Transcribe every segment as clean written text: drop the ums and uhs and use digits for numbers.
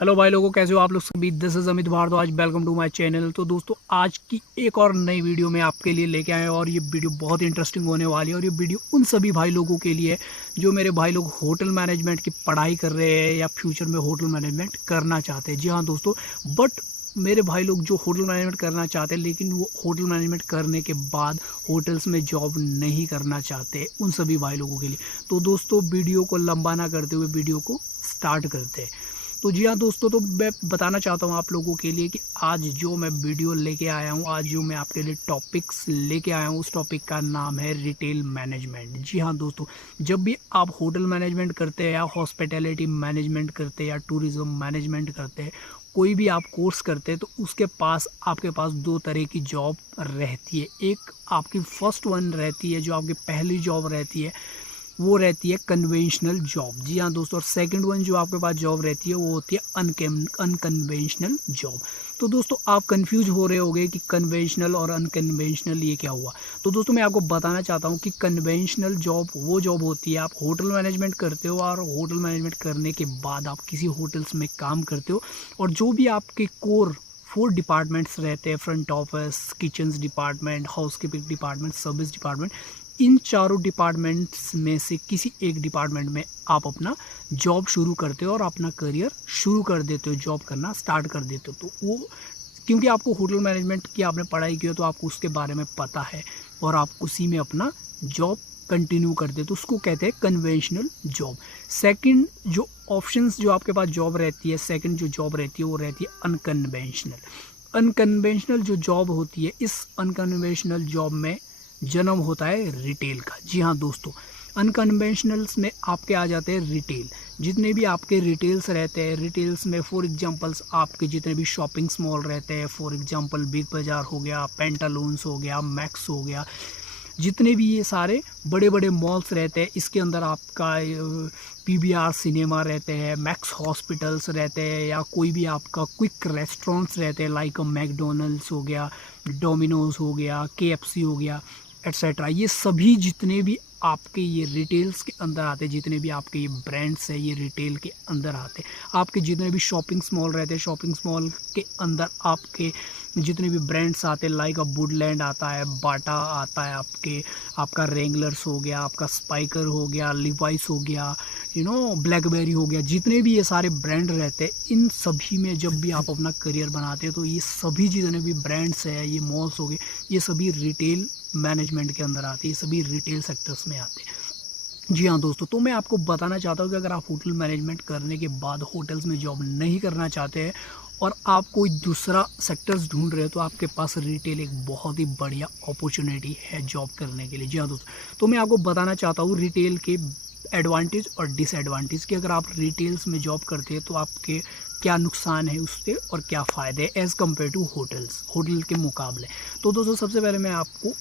Hello भाई लोगों, कैसे हो आप लोग सभी। This is Amit Bhardwaj, welcome to my channel. तो दोस्तों, आज की एक और नई वीडियो में आपके लिए लेके आए हैं और ये वीडियो बहुत इंटरेस्टिंग होने वाली है। और ये वीडियो उन सभी भाई लोगों के लिए है जो मेरे भाई लोग होटल मैनेजमेंट की पढ़ाई कर रहे हैं या फ्यूचर में होटल मैनेजमेंट करना चाहते हैं। जी हाँ दोस्तों, बट मेरे भाई लोग जो होटल मैनेजमेंट करना चाहते हैं लेकिन वो होटल मैनेजमेंट करने के बाद होटल्स में जॉब नहीं करना चाहते, उन सभी भाई लोगों के लिए। तो दोस्तों, वीडियो को लंबा ना करते हुए वीडियो को स्टार्ट करते हैं। तो जी हाँ दोस्तों, तो मैं बताना चाहता हूँ आप लोगों के लिए कि आज जो मैं वीडियो लेके आया हूँ, आज जो मैं आपके लिए टॉपिक्स लेके आया हूँ, उस टॉपिक का नाम है रिटेल मैनेजमेंट। जी हाँ दोस्तों, जब भी आप होटल मैनेजमेंट करते हैं या हॉस्पिटैलिटी मैनेजमेंट करते हैं या टूरिज्म मैनेजमेंट करते हैं, कोई भी आप कोर्स करते हैं, तो उसके पास आपके पास दो तरह की जॉब रहती है। एक आपकी फर्स्ट वन रहती है, जो आपकी पहली जॉब रहती है, वो रहती है कन्वेंशनल जॉब। जी हाँ दोस्तों, और सेकंड वन जो आपके पास जॉब रहती है वो होती है अनकन्वेंशनल जॉब। तो दोस्तों, आप कंफ्यूज हो रहे होंगे कि कन्वेंशनल और अनकन्वेंशनल ये क्या हुआ। तो दोस्तों, मैं आपको बताना चाहता हूँ कि कन्वेंशनल जॉब वो जॉब होती है, आप होटल मैनेजमेंट करते हो और होटल मैनेजमेंट करने के बाद आप किसी होटल्स में काम करते हो, और जो भी आपके कोर 4 डिपार्टमेंट्स रहते हैं, front office, kitchens department, housekeeping department, service department, इन चारों डिपार्टमेंट्स में से किसी एक डिपार्टमेंट में आप अपना जॉब शुरू करते हो और अपना करियर शुरू कर देते हो, जॉब करना स्टार्ट कर देते हो। तो वो, क्योंकि आपको होटल मैनेजमेंट की आपने पढ़ाई की हो तो आपको उसके बारे में पता है और आप उसी में अपना जॉब कंटिन्यू करते हो, तो उसको कहते हैं कन्वेंशनल जॉब। सेकंड जो ऑप्शंस जो आपके पास जॉब रहती है, सेकंड जो जॉब रहती है वो रहती है अनकन्वेंशनल। अनकन्वेंशनल जो जॉब होती है, इस अनकन्वेंशनल जॉब में जन्म होता है रिटेल का। जी हाँ दोस्तों, अनकन्वेंशनल्स में आपके आ जाते हैं रिटेल। जितने भी आपके रिटेल्स रहते हैं, रिटेल्स में फॉर एग्जांपल्स आपके जितने भी शॉपिंग्स मॉल रहते हैं, फॉर एग्जांपल बिग बाज़ार हो गया, पेंटालून्स हो गया, मैक्स हो गया, जितने भी ये सारे बड़े बड़े मॉल्स रहते हैं, इसके अंदर आपका पीवीआर सिनेमा रहते हैं, मैक्स हॉस्पिटल्स रहते हैं, या कोई भी आपका क्विक रेस्टोरेंट्स रहते हैं लाइक मैकडोनल्ड्स हो गया, डोमिनोज हो गया, केएफसी हो गया, एट्सेट्रा। ये सभी जितने भी आपके ये रिटेल्स के अंदर आते हैं, जितने भी आपके ये ब्रांड्स हैं ये रिटेल के अंदर आते हैं। आपके जितने भी शॉपिंग्स मॉल रहते हैं, शॉपिंग्स मॉल के अंदर आपके जितने भी ब्रांड्स आते हैं, लाइक वुडलैंड आता है, बाटा आता है, आपका रेंगलर्स हो गया, आपका स्पाइकर हो गया, लिवाइस हो गया, ब्लैकबेरी हो गया, जितने भी ये सारे ब्रांड रहते हैं, इन सभी में जब भी आप अपना करियर बनाते हैं तो ये सभी जितने भी ब्रांड्स हैं, ये मॉल्स हो गए, ये सभी रिटेल मैनेजमेंट के अंदर आते हैं, ये सभी रिटेल सेक्टर्स में आते हैं। जी हाँ दोस्तों, तो मैं आपको बताना चाहता हूँ कि अगर आप होटल मैनेजमेंट करने के बाद होटल्स में जॉब नहीं करना चाहते हैं और आप कोई दूसरा सेक्टर्स ढूंढ रहे हो, तो आपके पास रिटेल एक बहुत ही बढ़िया अपॉर्चुनिटी है जॉब करने के लिए। जी हाँ दोस्तों, तो मैं आपको बताना चाहता हूँ रिटेल के एडवांटेज और डिसएडवांटेज कि अगर आप रिटेल्स में जॉब करते हैं तो आपके क्या नुकसान है उससे और क्या फ़ायदे हैं एज़ कम्पेयर टू होटल के मुकाबले। तो दोस्तों, सबसे पहले मैं आपको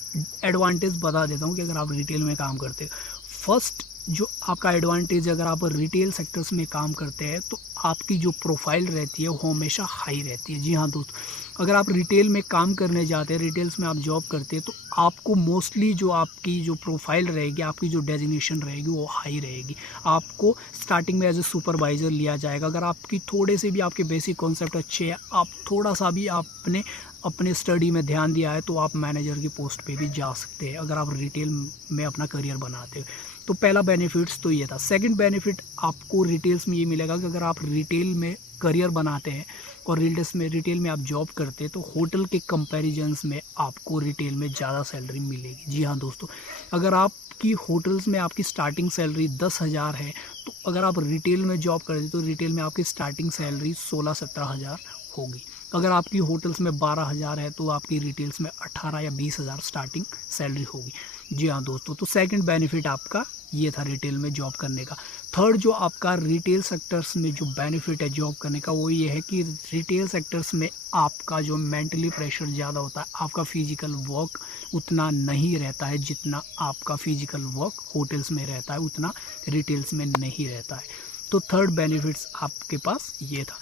एडवांटेज बता देता हूँ कि अगर आप रिटेल में काम करते हैं। फर्स्ट जो आपका एडवांटेज, अगर आप रिटेल सेक्टर्स में काम करते हैं तो आपकी जो प्रोफाइल रहती है वो हमेशा हाई रहती है। जी हाँ दोस्तों, अगर आप रिटेल में काम करने जाते हैं, रिटेल्स में आप जॉब करते हैं, तो आपको मोस्टली जो आपकी जो प्रोफाइल रहेगी, आपकी जो डेजिग्नेशन रहेगी वो हाई रहेगी। आपको स्टार्टिंग में एज ए सुपरवाइज़र लिया जाएगा। अगर आपकी थोड़े से भी आपके बेसिक कॉन्सेप्ट अच्छे हैं, आप थोड़ा सा भी आपने अपने स्टडी में ध्यान दिया है, तो आप मैनेजर की पोस्ट पे भी जा सकते हैं अगर आप रिटेल में अपना करियर बनाते हो। तो पहला बेनिफिट्स तो ये था। सेकंड बेनिफिट आपको रिटेल्स में ये मिलेगा कि अगर आप रिटेल में करियर बनाते हैं और रिटेल में आप जॉब करते हैं, तो होटल के कंपैरिजन्स में आपको रिटेल में ज़्यादा सैलरी मिलेगी। जी हाँ दोस्तों, अगर आपकी होटल्स में आपकी स्टार्टिंग सैलरी 10,000 है, तो अगर आप रिटेल में जॉब करते तो रिटेल में आपकी स्टार्टिंग सैलरी 16-17 हज़ार होगी। अगर आपकी होटल्स में 12,000 है तो आपकी रिटेल्स में 18 या 20,000 स्टार्टिंग सैलरी होगी। जी हाँ दोस्तों, तो सेकंड बेनिफिट आपका ये था रिटेल में जॉब करने का। थर्ड जो आपका रिटेल सेक्टर्स में जो बेनिफिट है जॉब करने का, वो ये है कि रिटेल सेक्टर्स में आपका जो मेंटली प्रेशर ज़्यादा होता है, आपका फिजिकल वर्क उतना नहीं रहता है जितना आपका फिजिकल वर्क होटल्स में रहता है, उतना रिटेल्स में नहीं रहता है। तो थर्ड बेनिफिट्स आपके पास ये था।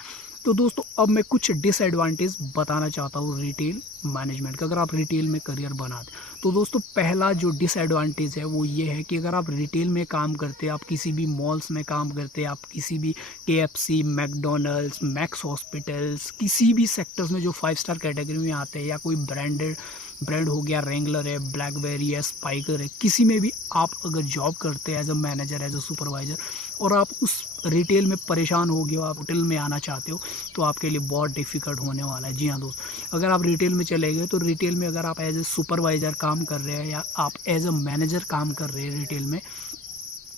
तो दोस्तों अब मैं कुछ डिसएडवांटेज बताना चाहता हूँ रिटेल मैनेजमेंट का, अगर आप रिटेल में करियर बनाते। तो दोस्तों पहला जो डिसएडवांटेज है वो ये है कि अगर आप रिटेल में काम करते, आप किसी भी मॉल्स में काम करते, आप किसी भी KFC, मैकडोनल्ड्स, मैक्स हॉस्पिटल्स, किसी भी सेक्टर्स में जो 5 स्टार कैटेगरी में आते हैं, या कोई ब्रांड हो गया, रेंगलर है, ब्लैकबेरी है, स्पाइकर है, किसी में भी आप अगर जॉब करते हैं as a manager, as a supervisor, और आप उस रिटेल में परेशान हो गए हो, आप होटल में आना चाहते हो, तो आपके लिए बहुत डिफ़िकल्ट होने वाला है। जी हाँ दोस्त, अगर आप रिटेल में चले गए तो रिटेल में अगर आप एज ए सुपरवाइज़र काम कर रहे हैं या आप एज अ मैनेजर काम कर रहे हैं रिटेल में,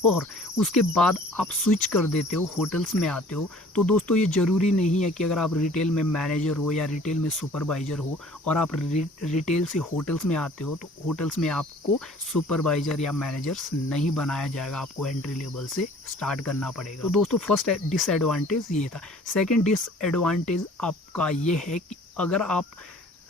और उसके बाद आप स्विच कर देते हो, होटल्स में आते हो, तो दोस्तों ये ज़रूरी नहीं है कि अगर आप रिटेल में मैनेजर हो या रिटेल में सुपरवाइज़र हो और आप रिटेल से होटल्स में आते हो, तो होटल्स में आपको सुपरवाइज़र या मैनेजर्स नहीं बनाया जाएगा, आपको एंट्री लेवल से स्टार्ट करना पड़ेगा। तो दोस्तों फर्स्ट डिसएडवांटेज ये था। सेकेंड डिसएडवांटेज आपका ये है कि अगर आप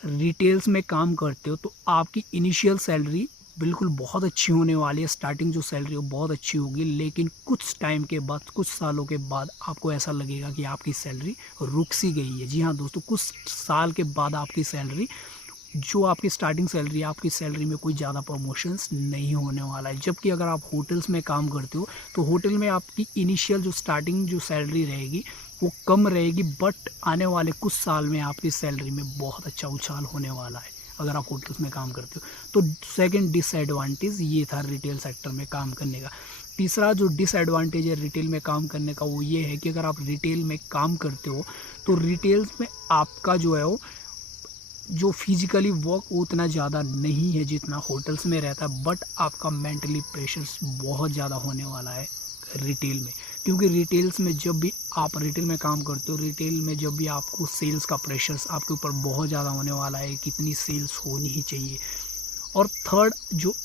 रिटेल्स में काम करते हो तो आपकी इनिशियल सैलरी बिल्कुल बहुत अच्छी होने वाली है, स्टार्टिंग जो सैलरी हो बहुत अच्छी होगी, लेकिन कुछ टाइम के बाद, कुछ सालों के बाद आपको ऐसा लगेगा कि आपकी सैलरी रुक सी गई है। जी हाँ दोस्तों, कुछ साल के बाद आपकी सैलरी, जो आपकी स्टार्टिंग सैलरी है, आपकी सैलरी में कोई ज़्यादा प्रमोशंस नहीं होने वाला है। जबकि अगर आप होटल्स में काम करते हो तो होटल में आपकी इनिशियल जो स्टार्टिंग जो सैलरी रहेगी वो कम रहेगी, बट आने वाले कुछ साल में आपकी सैलरी में बहुत अच्छा उछाल होने वाला है अगर आप होटल्स में काम करते हो। तो सेकंड डिसएडवांटेज ये था रिटेल सेक्टर में काम करने का। तीसरा जो डिसएडवांटेज है रिटेल में काम करने का वो ये है कि अगर आप रिटेल में काम करते हो तो रिटेल्स में आपका जो है वो जो फिजिकली वर्क उतना ज़्यादा नहीं है जितना होटल्स में रहता है, बट आपका मेंटली प्रेशर्स बहुत ज़्यादा होने वाला है रिटेल में। क्योंकि रिटेल्स में जब भी आप रिटेल में काम करते हो, रिटेल में जब भी आपको सेल्स का प्रेशर्स आपके ऊपर बहुत ज़्यादा होने वाला है, कितनी सेल्स होनी ही चाहिए। और थर्ड जो,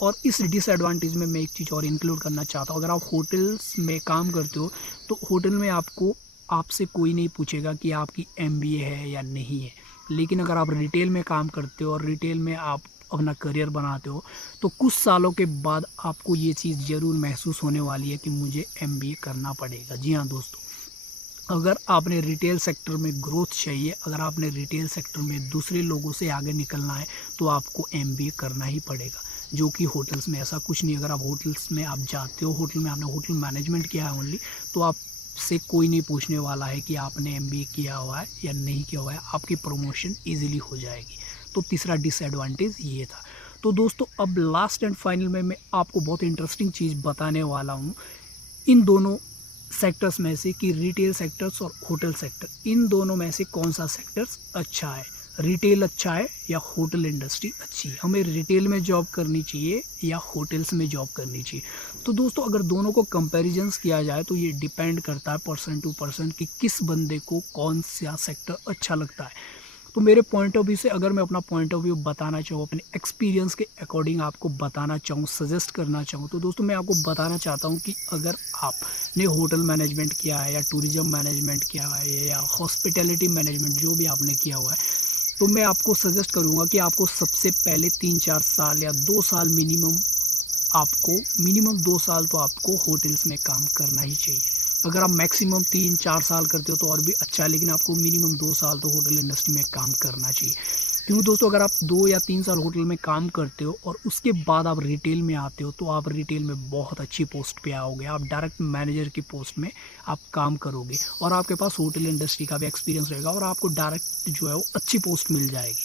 और इस डिसएडवांटेज में मैं एक चीज़ और इंक्लूड करना चाहता हूँ, अगर आप होटल्स में काम करते हो तो होटल में आपसे कोई नहीं पूछेगा कि आपकी MBA है या नहीं है। लेकिन अगर आप रिटेल में काम करते हो और रिटेल में आप अपना करियर बनाते हो तो कुछ सालों के बाद आपको ये चीज़ ज़रूर महसूस होने वाली है कि मुझे MBA करना पड़ेगा। जी हाँ दोस्तों, अगर आपने रिटेल सेक्टर में ग्रोथ चाहिए, अगर आपने रिटेल सेक्टर में दूसरे लोगों से आगे निकलना है तो आपको MBA करना ही पड़ेगा, जो कि होटल्स में ऐसा कुछ नहीं। अगर आप होटल्स में आप जाते हो, होटल में आपने होटल मैनेजमेंट किया है ओनली, तो आपसे कोई नहीं पूछने वाला है कि आपने MBA किया हुआ है या नहीं किया हुआ है, आपकी प्रमोशन ईजिली हो जाएगी। तो तीसरा डिसएडवांटेज ये था। तो दोस्तों अब लास्ट एंड फाइनल में मैं आपको बहुत इंटरेस्टिंग चीज़ बताने वाला हूँ इन दोनों सेक्टर्स में से कि रिटेल सेक्टर्स और होटल सेक्टर, इन दोनों में से कौन सा सेक्टर्स अच्छा है, रिटेल अच्छा है या होटल इंडस्ट्री अच्छी है, हमें रिटेल में जॉब करनी चाहिए या होटल्स में जॉब करनी चाहिए। तो दोस्तों अगर दोनों को कंपैरिजंस किया जाए तो ये डिपेंड करता है पर्सन टू पर्सन कि किस बंदे को कौन सा सेक्टर अच्छा लगता है। तो मेरे पॉइंट ऑफ व्यू से अगर मैं अपना पॉइंट ऑफ व्यू बताना चाहूँ, अपने एक्सपीरियंस के अकॉर्डिंग आपको बताना चाहूँ, सजेस्ट करना चाहूँ, तो दोस्तों मैं आपको बताना चाहता हूँ कि अगर आपने होटल मैनेजमेंट किया है या टूरिज्म मैनेजमेंट किया है या हॉस्पिटैलिटी मैनेजमेंट जो भी आपने किया हुआ है, तो मैं आपको सजेस्ट करूँगा कि आपको सबसे पहले 3-4 साल या 2 साल मिनिमम 2 साल तो आपको होटल्स में काम करना ही चाहिए। अगर आप मैक्सिमम 3-4 साल करते हो तो और भी अच्छा है, लेकिन आपको मिनिमम 2 साल तो होटल इंडस्ट्री में काम करना चाहिए। क्योंकि दोस्तों अगर आप 2 या 3 साल होटल में काम करते हो और उसके बाद आप रिटेल में आते हो तो आप रिटेल में बहुत अच्छी पोस्ट पे आओगे, आप डायरेक्ट मैनेजर की पोस्ट में आप काम करोगे और आपके पास होटल इंडस्ट्री का भी एक्सपीरियंस रहेगा और आपको डायरेक्ट जो है वो अच्छी पोस्ट मिल जाएगी।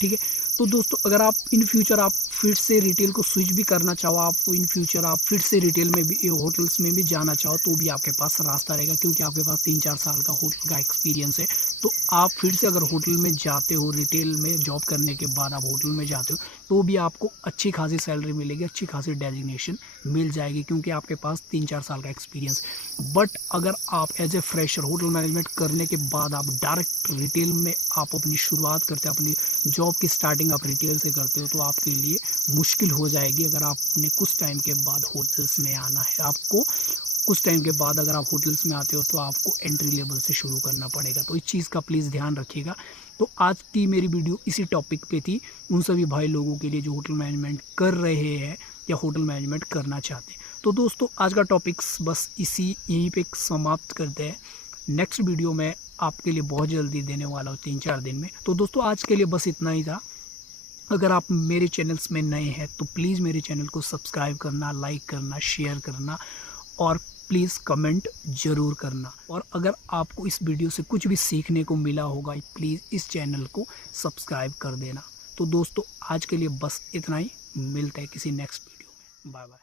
ठीक है, तो दोस्तों अगर आप इन फ्यूचर आप फिर से रिटेल को स्विच भी करना चाहो, आप इन फ्यूचर आप फिर से रिटेल में भी होटल्स में भी जाना चाहो तो भी आपके पास रास्ता रहेगा, क्योंकि आपके पास 3-4 साल का होटल का एक्सपीरियंस है। तो आप फिर से अगर होटल में जाते हो, रिटेल में जॉब करने के बाद आप होटल में जाते हो तो भी आपको अच्छी खासी सैलरी मिलेगी, अच्छी खासी डेजिग्नेशन मिल जाएगी, क्योंकि आपके पास 3-4 साल का एक्सपीरियंस। बट अगर आप as a fresher hotel management करने के बाद आप डायरेक्ट रिटेल में आप अपनी शुरुआत करते हैं, अपनी जॉब की स्टार्टिंग आप रिटेल से करते हो, तो आपके लिए मुश्किल हो जाएगी। अगर आपने कुछ टाइम के बाद होटल्स में आना है, आपको कुछ टाइम के बाद अगर आप होटल्स में आते हो तो आपको एंट्री लेवल से शुरू करना पड़ेगा। तो इस चीज़ का प्लीज़ ध्यान रखिएगा। तो आज की मेरी वीडियो इसी टॉपिक पे थी, उन सभी भाई लोगों के लिए जो होटल मैनेजमेंट कर रहे हैं या होटल मैनेजमेंट करना चाहते हैं। तो दोस्तों आज का टॉपिक्स बस यहीं पे समाप्त करते हैं। नेक्स्ट वीडियो मैं आपके लिए बहुत जल्दी देने वाला हूँ, 3-4 दिन में। तो दोस्तों आज के लिए बस इतना ही था। अगर आप मेरे चैनल्स में नए हैं तो प्लीज़ मेरे चैनल को सब्सक्राइब करना, लाइक करना, शेयर करना और प्लीज़ कमेंट ज़रूर करना। और अगर आपको इस वीडियो से कुछ भी सीखने को मिला होगा प्लीज़ इस चैनल को सब्सक्राइब कर देना। तो दोस्तों आज के लिए बस इतना ही, मिलते हैं किसी नेक्स्ट वीडियो में। Bye bye.